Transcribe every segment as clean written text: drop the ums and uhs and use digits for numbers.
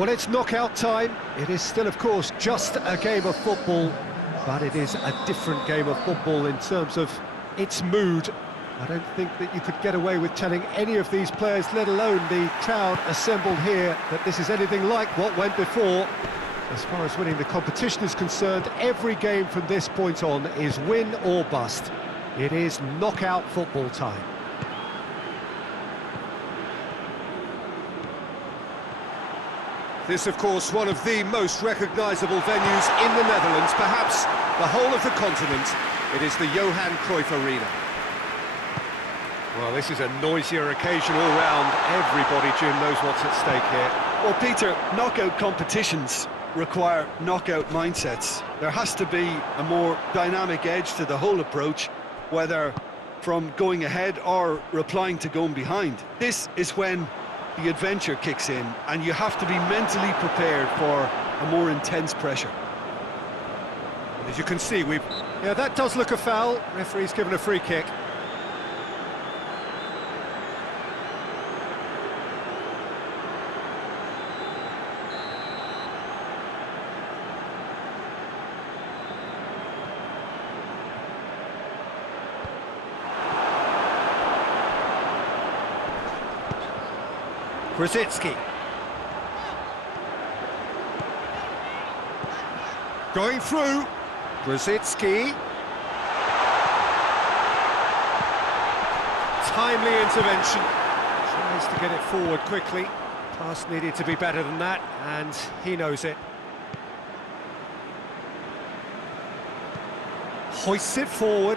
Well, it's knockout time. It is still, of course, just a game of football, but it is a different game of football in terms of its mood. I don't think that you could get away with telling any of these players, let alone the crowd assembled here, that this is anything like what went before. As far as winning the competition is concerned, every game from this point on is win or bust. It is knockout football time. This, of course, one of the most recognisable venues in the Netherlands, perhaps the whole of the continent. It is the Johan Cruyff Arena. Well, this is a noisier occasion all round. Everybody, Jim, knows what's at stake here. Well, Peter, knockout competitions require knockout mindsets. There has to be a more dynamic edge to the whole approach, whether from going ahead or replying to going behind. This is when the adventure kicks in, and you have to be mentally prepared for a more intense pressure. As you can see, yeah, that does look a foul. Referee's given a free kick. Brzezinski. Going through. Brzezinski. Timely intervention. Tries to get it forward quickly. Pass needed to be better than that, and he knows it. Hoists it forward.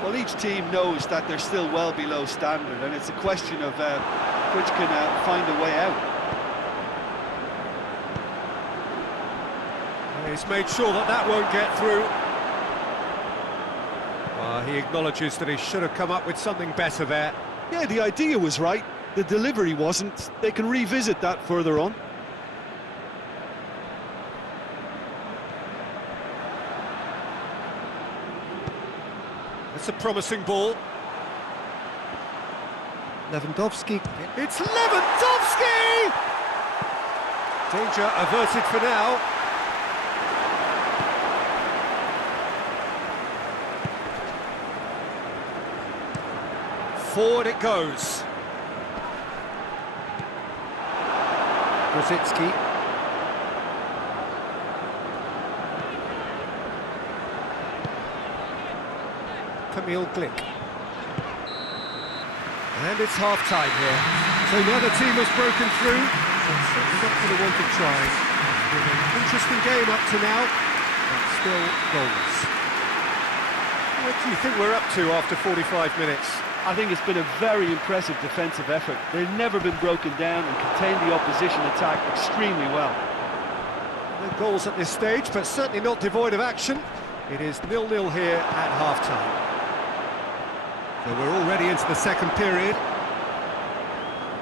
Well, each team knows that they're still well below standard, and it's a question of which can find a way out. He's made sure that that won't get through. Well, he acknowledges that he should have come up with something better there. Yeah, the idea was right, the delivery wasn't. They can revisit that further on. It's a promising ball. Lewandowski. It's Lewandowski! Danger averted for now. Forward it goes. Brzezinski. Camille Glick. And it's half-time here. So neither team has broken through. It's certainly not going to want to try. It's been an interesting game up to now, but still goals. What do you think we're up to after 45 minutes? I think it's been a very impressive defensive effort. They've never been broken down and contained the opposition attack extremely well. No goals at this stage, but certainly not devoid of action. It is 0-0 here at half-time. So we're already into the second period.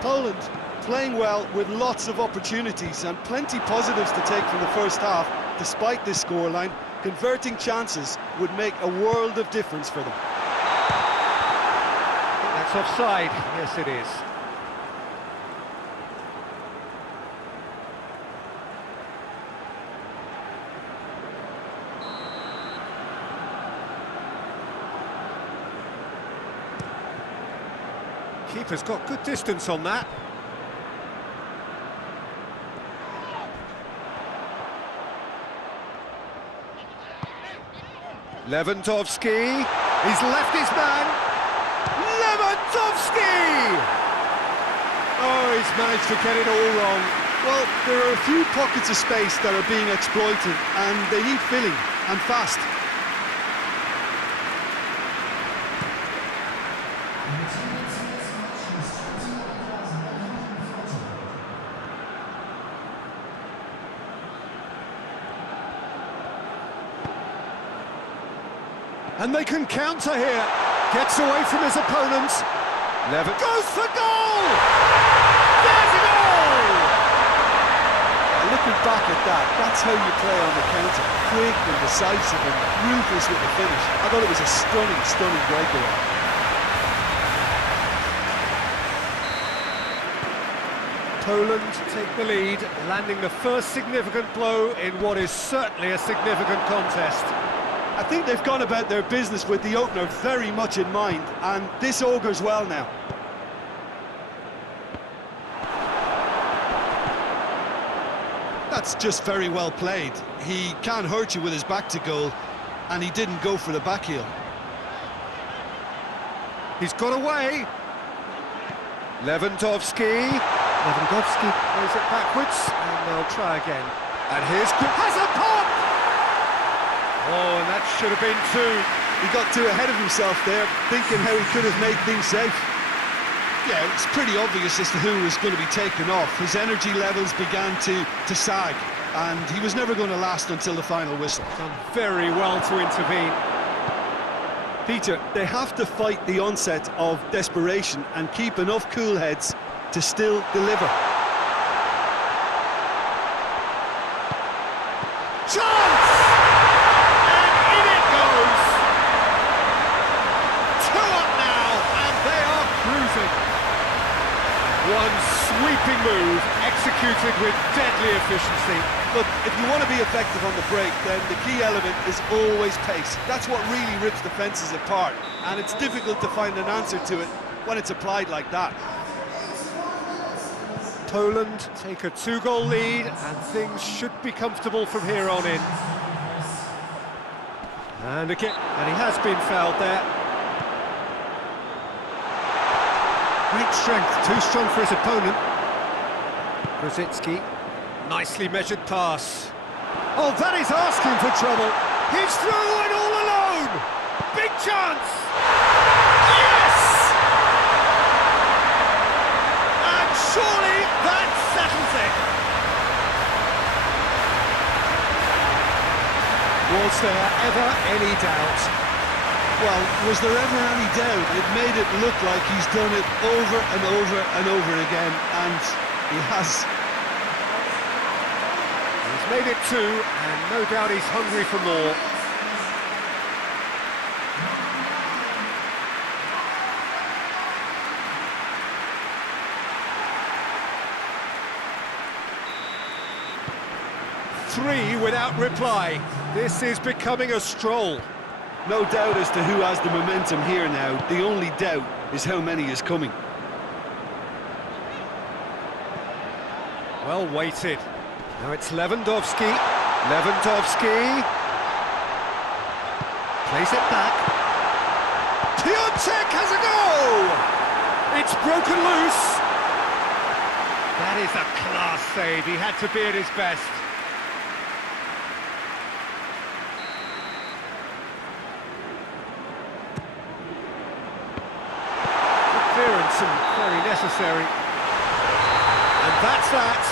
Poland playing well with lots of opportunities and plenty positives to take from the first half. Despite this scoreline, converting chances would make a world of difference for them. I think that's offside. Yes, it is. Keeper's got good distance on that. Lewandowski, he's left his man. Lewandowski! Oh, he's managed to get it all wrong. Well, there are a few pockets of space that are being exploited, and they need filling, and fast. And they can counter here. Gets away from his opponent. Goes for goal! There's a goal! Looking back at that, that's how you play on the counter. Quick and decisive and ruthless with the finish. I thought it was a stunning, stunning breakaway. Poland take the lead, landing the first significant blow in what is certainly a significant contest. I think they've gone about their business with the opener very much in mind, and this augurs well now. That's just very well played. He can't hurt you with his back to goal, and he didn't go for the back heel. He's got away. Lewandowski plays it backwards, and they'll try again. And here's has a pop! Oh, and that should have been two. He got too ahead of himself there, thinking how he could have made things safe. Yeah, it's pretty obvious as to who was going to be taken off. His energy levels began to sag, and he was never going to last until the final whistle. Done very well to intervene. Peter, they have to fight the onset of desperation and keep enough cool heads to still deliver. Chance! And in it goes! 2 up now, and they are cruising. One sweeping move, executed with deadly efficiency. Look, if you want to be effective on the break, then the key element is always pace. That's what really rips defences apart, and it's difficult to find an answer to it when it's applied like that. Poland take a 2-goal lead, and things should be comfortable from here on in. And again, and he has been fouled there. Great strength, too strong for his opponent. Krasicki, nicely measured pass. Oh, that is asking for trouble. He's through and all alone. Big chance. Yes! And surely that settles it. Was there ever any doubt? Well, was there ever any doubt? It made it look like he's done it over and over and over again, and he has. He's made it 2, and no doubt he's hungry for more. Three without reply. This is becoming a stroll. No doubt as to who has the momentum here now. The only doubt is how many is coming. Well weighted. Now it's Lewandowski. Lewandowski. Plays it back. Piontek has a goal! It's broken loose. That is a class save. He had to be at his best. Clearance and very necessary. And that's that.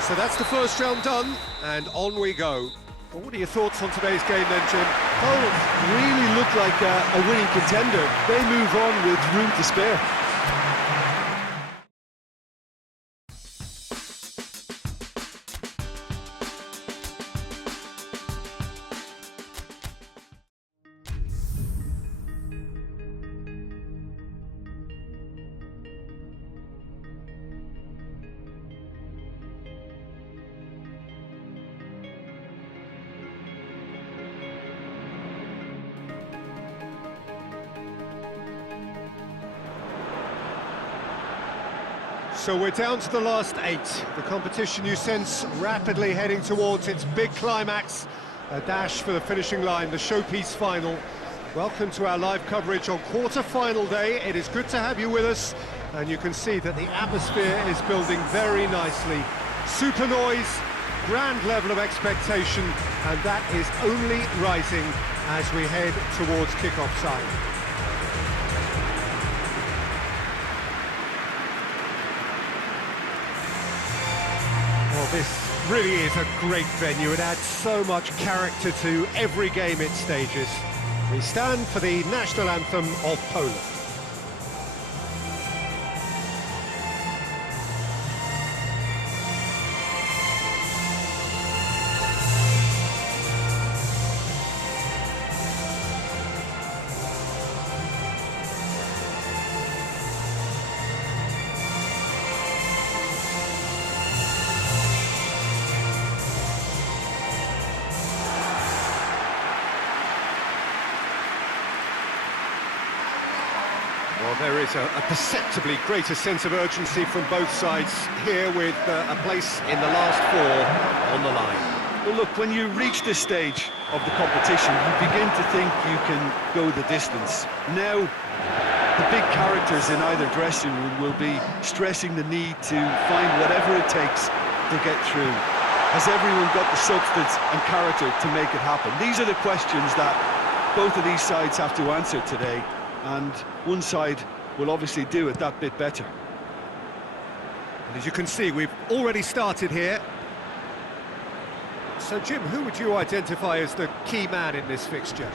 So that's the first round done, and on we go. Well, what are your thoughts on today's game then, Jim? Poland really look like a winning contender. They move on with room to spare. So we're down to the last 8. The competition you sense rapidly heading towards its big climax. A dash for the finishing line, the showpiece final. Welcome to our live coverage on quarter-final day. It is good to have you with us, and you can see that the atmosphere is building very nicely. Super noise, grand level of expectation, and that is only rising as we head towards kick-off time. Well, this really is a great venue. It adds so much character to every game it stages. We stand for the national anthem of Poland. There is a perceptibly greater sense of urgency from both sides here, with a place in the last four on the line. Well, look, when you reach this stage of the competition, you begin to think you can go the distance. Now, the big characters in either dressing room will be stressing the need to find whatever it takes to get through. Has everyone got the substance and character to make it happen? These are the questions that both of these sides have to answer today, and one side will obviously do it that bit better. And as you can see, we've already started here. So, Jim, who would you identify as the key man in this fixture?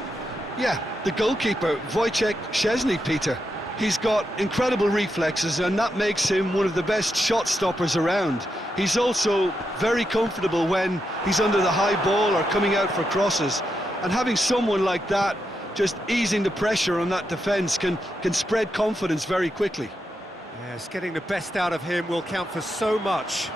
Yeah, the goalkeeper, Wojciech Szczesny, Peter. He's got incredible reflexes, and that makes him one of the best shot stoppers around. He's also very comfortable when he's under the high ball or coming out for crosses. And having someone like that just easing the pressure on that defence can spread confidence very quickly. Yes, getting the best out of him will count for so much.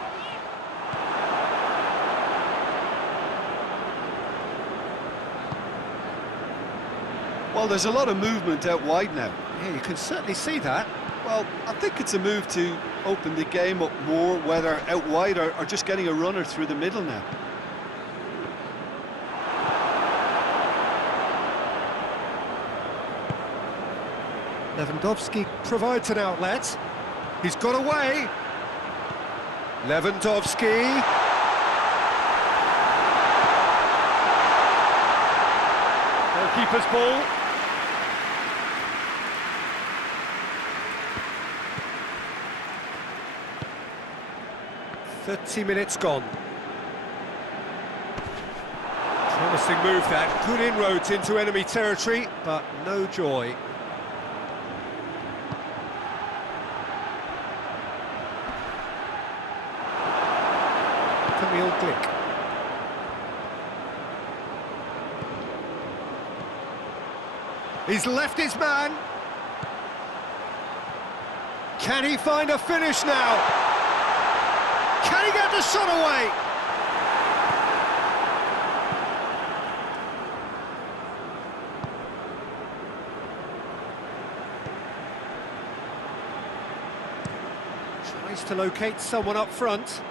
Well, there's a lot of movement out wide now. Yeah, you can certainly see that. Well, I think it's a move to open the game up more, whether out wide or just getting a runner through the middle now. Lewandowski provides an outlet. He's got away. Lewandowski. Goalkeeper's ball. "30 minutes gone." Promising move that. Good inroads into enemy territory, but no joy. Kamil Glik. He's left his man. Can he find a finish now? Can he get the shot away? Tries to locate someone up front.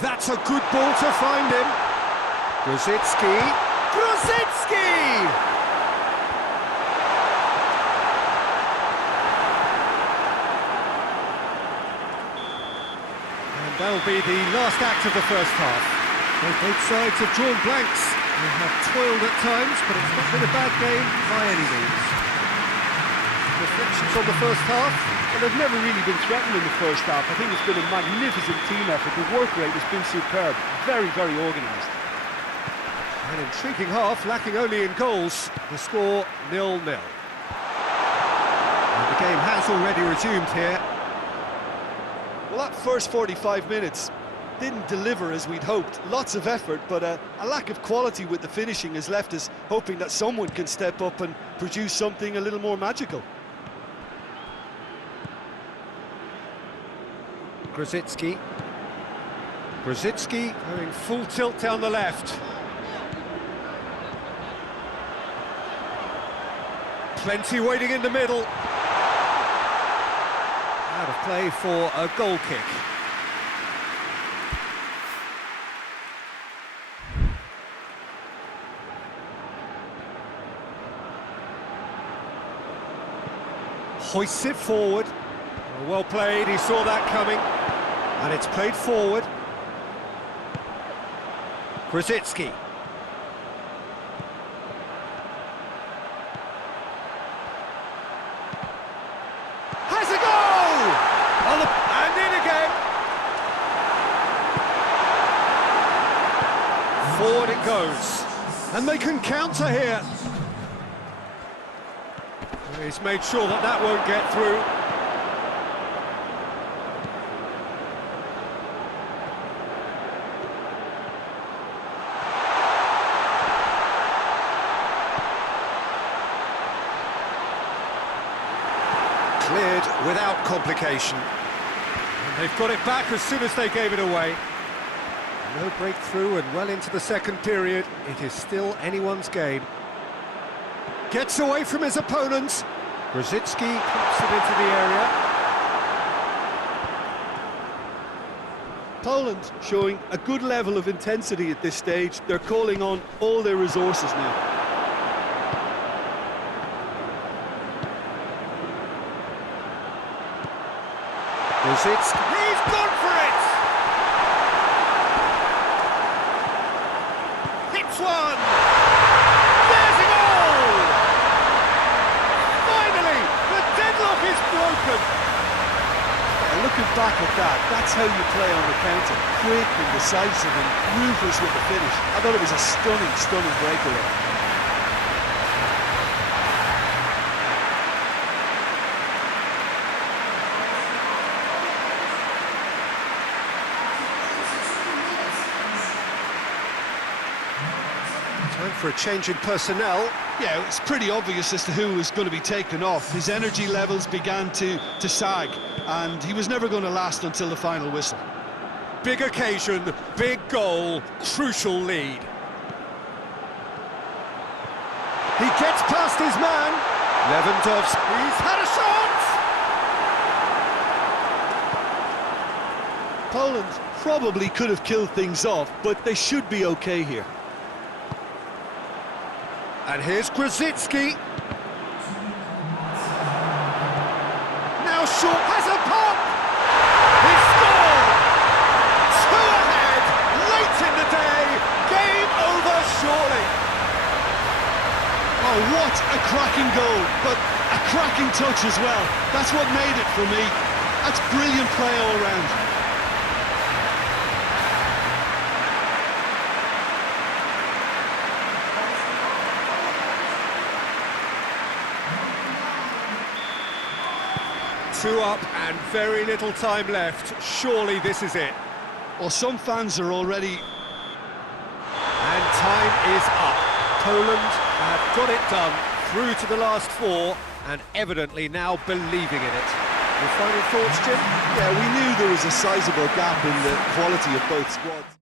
That's a good ball to find him. Grosicki. Grosicki! And that'll be the last act of the first half. Both sides have drawn blanks. They have toiled at times, but it's not been a bad game by any means. Reflections on the first half? Well, they've never really been threatened in the first half. I think it's been a magnificent team effort. The work rate has been superb. Very, very organised. An intriguing half, lacking only in goals. The score 0-0. And the game has already resumed here. Well, that first 45 minutes didn't deliver as we'd hoped. Lots of effort, but a lack of quality with the finishing has left us hoping that someone can step up and produce something a little more magical. Grosicki. Grosicki going full tilt down the left. Plenty waiting in the middle. Out of play for a goal kick. Hoists it forward. Well played, he saw that coming. And it's played forward. Grosicki. Has a goal! And in again. Forward it goes. And they can counter here. He's made sure that that won't get through. Cleared without complication. And they've got it back as soon as they gave it away. No breakthrough and well into the second period. It is still anyone's game. Gets away from his opponents. Grzycki pops it into the area. Poland showing a good level of intensity at this stage. They're calling on all their resources now. Grzycki, he's gone for it! Hits one! There's a goal! Finally, the deadlock is broken! Looking back at that, that's how you play on the counter. Quick and decisive and ruthless with the finish. I thought it was a stunning, stunning breakaway. Time for a change in personnel. Yeah, it's pretty obvious as to who was going to be taken off. His energy levels began to sag, and he was never going to last until the final whistle. Big occasion, big goal, crucial lead. He gets past his man. Lewandowski, he's had a shot! Poland probably could have killed things off, but they should be okay here. And here's Grzycki. Now Shaw has a pop! He scored! Two ahead, late in the day, game over surely. Oh, what a cracking goal, but a cracking touch as well. That's what made it for me. That's brilliant play all round. Two up and very little time left. Surely this is it. Well, some fans are already... And time is up. Poland have got it done through to the last four and evidently now believing in it. Your final thoughts, Jim? Yeah, we knew there was a sizable gap in the quality of both squads.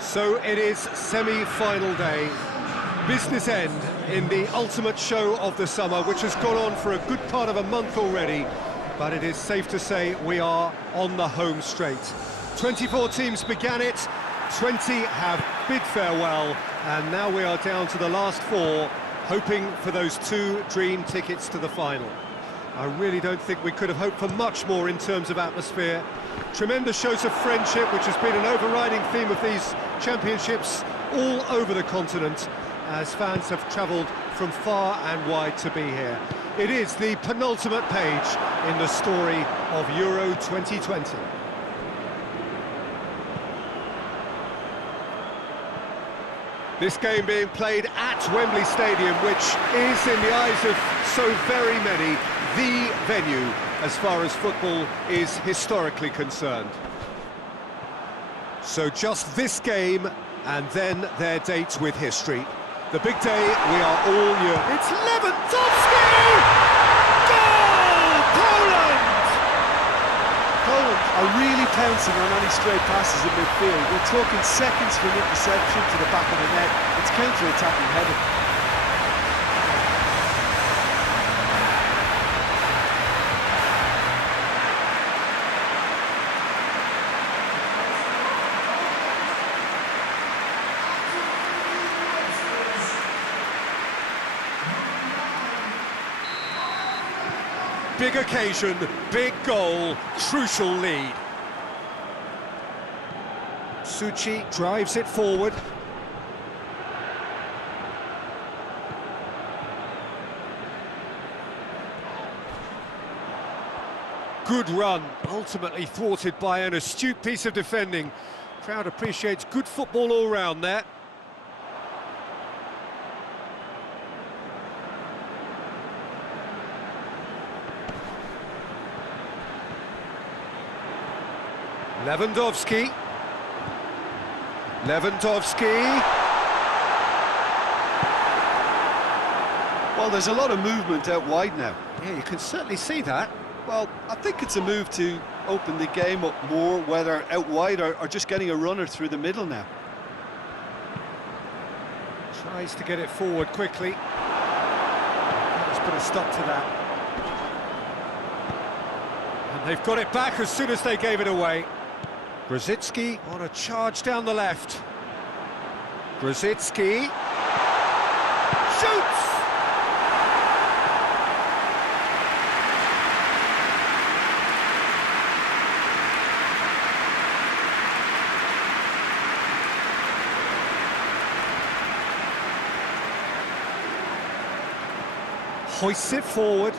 So it is semi-final day, business end in the ultimate show of the summer, which has gone on for a good part of a month already, but it is safe to say we are on the home straight. 24 teams began it, 20 have bid farewell, and now we are down to the last four, hoping for those two dream tickets to the final. I really don't think we could have hoped for much more in terms of atmosphere. Tremendous shows of friendship, which has been an overriding theme of these championships all over the continent, as fans have travelled from far and wide to be here. It is the penultimate page in the story of Euro 2020. This game being played at Wembley Stadium, which is, in the eyes of so very many, the venue as far as football is historically concerned. So just this game and then their date with history. The big day we are all year. It's Lewandowski! Goal! Poland! Poland are really pouncing on any stray passes in midfield. We're talking seconds from interception to the back of the net. It's counter-attacking heading. Big occasion, big goal, crucial lead. Suchi drives it forward. Good run, ultimately thwarted by an astute piece of defending. Crowd appreciates good football all round there. Lewandowski. Lewandowski. Well, there's a lot of movement out wide now. Yeah, you can certainly see that. Well, I think it's a move to open the game up more, whether out wide or just getting a runner through the middle now. Tries to get it forward quickly. Let's put a stop to that. And they've got it back as soon as they gave it away. Grosicki on a charge down the left. Grosicki shoots! Hoists it forward.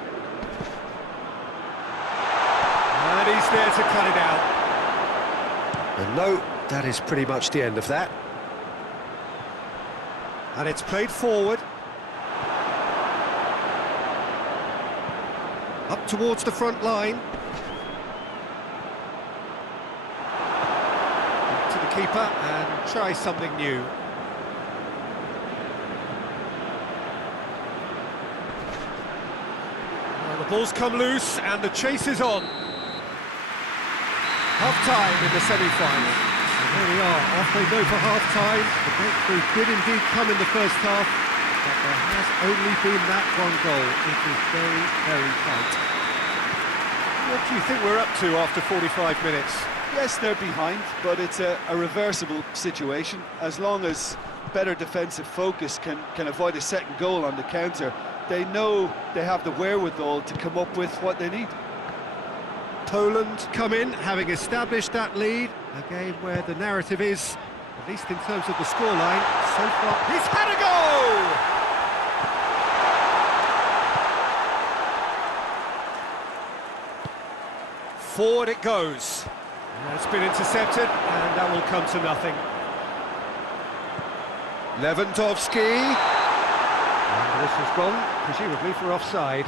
And he's there to cut it out. And no, that is pretty much the end of that. And it's played forward. Up towards the front line. Back to the keeper and try something new. The ball's come loose and the chase is on. Half-time in the semi-final. And there we are, off they go for half-time. The breakthrough did indeed come in the first half, but there has only been that one goal. It is very, very tight. What do you think we're up to after 45 minutes? Yes, they're behind, but it's a reversible situation. As long as better defensive focus can avoid a second goal on the counter, they know they have the wherewithal to come up with what they need. Poland come in, having established that lead. A game where the narrative is, at least in terms of the scoreline, so far, he's had a goal! Forward it goes. It's been intercepted, and that will come to nothing. Lewandowski. And this has gone, presumably for offside.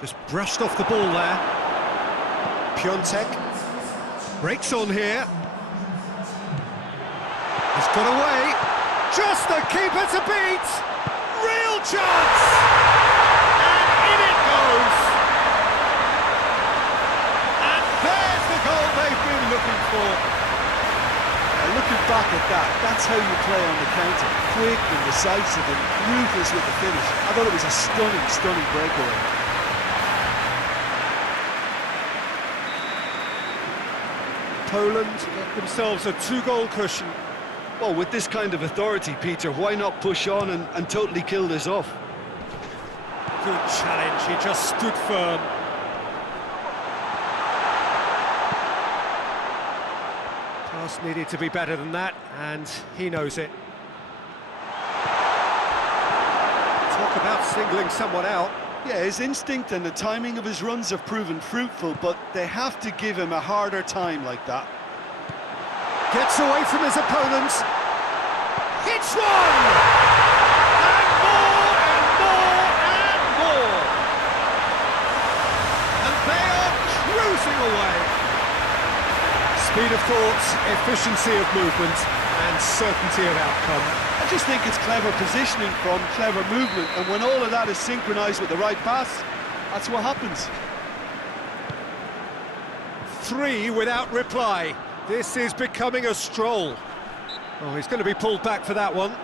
Just brushed off the ball there. Piontek breaks on here. He's got away. Just the keeper to beat. Real chance. And in it goes. And there's the goal they've been looking for. Looking back at that, that's how you play on the counter. Quick and decisive and ruthless with the finish. I thought it was a stunning, stunning breakaway. Poland get themselves a two-goal cushion. Well, with this kind of authority, Peter, why not push on and totally kill this off? Good challenge, he just stood firm. Pass needed to be better than that, and he knows it. Talk about singling someone out. Yeah, his instinct and the timing of his runs have proven fruitful, but they have to give him a harder time like that. Gets away from his opponents. Hits one! And more, and more, and more! And they are cruising away. Speed of thought, efficiency of movement, and certainty of outcome. I just think it's clever positioning from clever movement, and when all of that is synchronised with the right pass, that's what happens. 3 without reply. This is becoming a stroll. Oh, he's going to be pulled back for that one.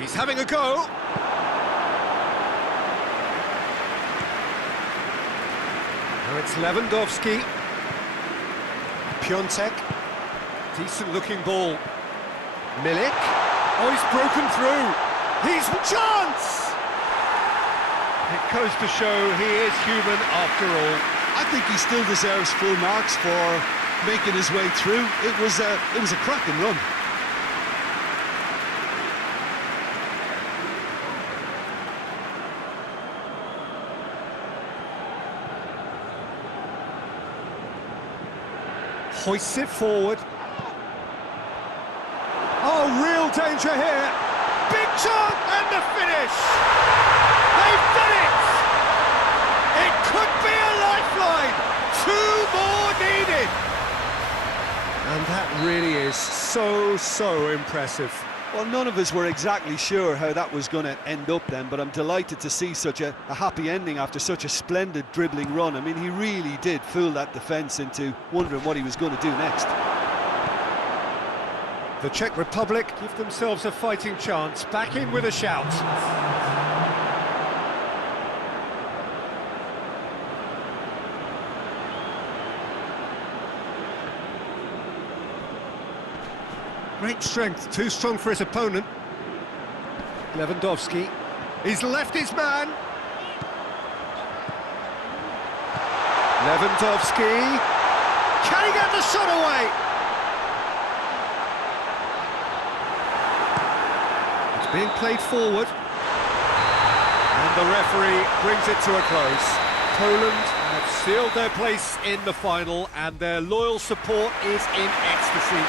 He's having a go. Now it's Lewandowski. Piontek. Decent looking ball. Milik. Oh, he's broken through. He's a chance! It goes to show he is human after all. I think he still deserves full marks for making his way through. It was a cracking run. Hoists it forward. Oh, real danger here. Big chance and the finish. They've done it. It could be a lifeline. 2 more needed. And that really is so impressive. Well, none of us were exactly sure how that was going to end up then, but I'm delighted to see such a happy ending after such a splendid dribbling run. I mean, he really did fool that defence into wondering what he was going to do next. The Czech Republic give themselves a fighting chance, back in with a shout. Great strength, too strong for his opponent. Lewandowski, he's left his man. Lewandowski, can he get the shot away? It's being played forward. And the referee brings it to a close. Poland have sealed their place in the final and their loyal support is in ecstasy.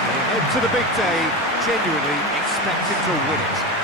They head to the big day, genuinely expecting to win it.